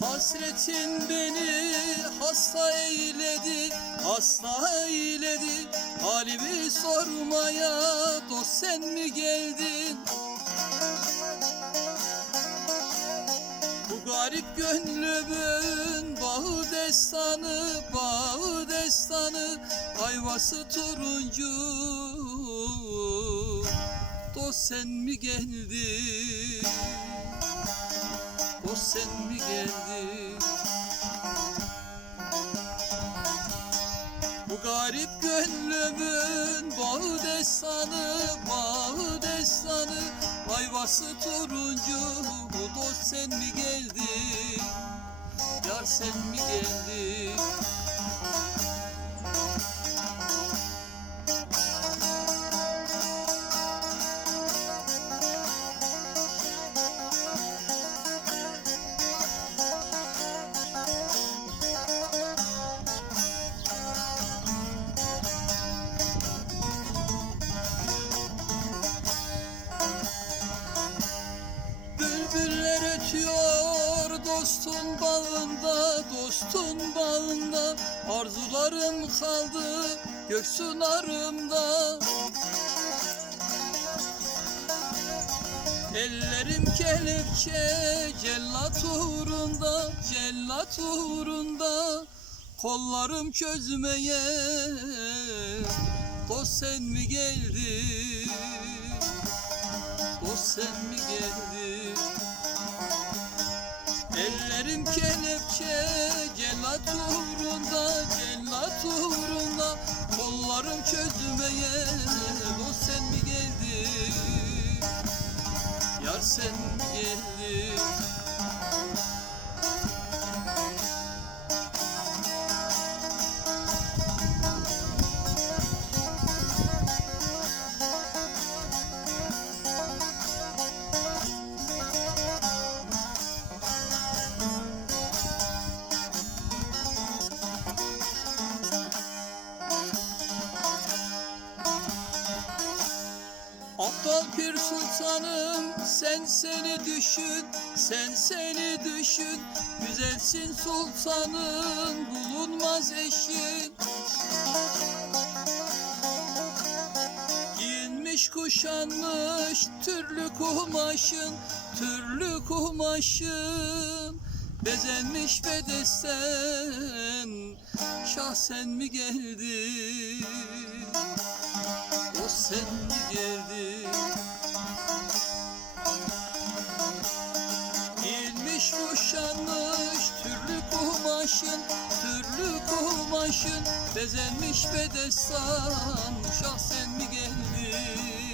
Hasretin beni hasta eyledi, hasta eyledi Halimi sormaya dost sen mi geldin? Bu garip gönlümün bağı destanı, bağı destanı Ayvası turuncu Dost sen mi geldin? Dost sen mi geldin? Garip gönlümün bağı destanı, bağı destanı Ayvası turuncu, bu dost sen mi geldin? Yar sen mi geldin? Dostun bağında, dostun bağında Arzularım kaldı göksunarımda Ellerim kelepçe cellat uğrunda, cellat uğrunda Kollarım çözmeye dost sen mi geldin? Dost sen mi geldin? Cellat uğrunda cellat uğrunda Kollarım çözmeye dost sen mi geldin? Yar sen mi geldin? Aptal bir sultanım sen seni düşün sen seni düşün. Güzelsin sultanın bulunmaz eşin. Giyinmiş kuşanmış türlü kumaşın türlü kumaşın. Bezenmiş bedesten şah sen mi geldin? O sen mi geldin? kuşanmış türlü kumaşın Türlü kumaşın bezenmiş bedesan Şahsen mi geldin?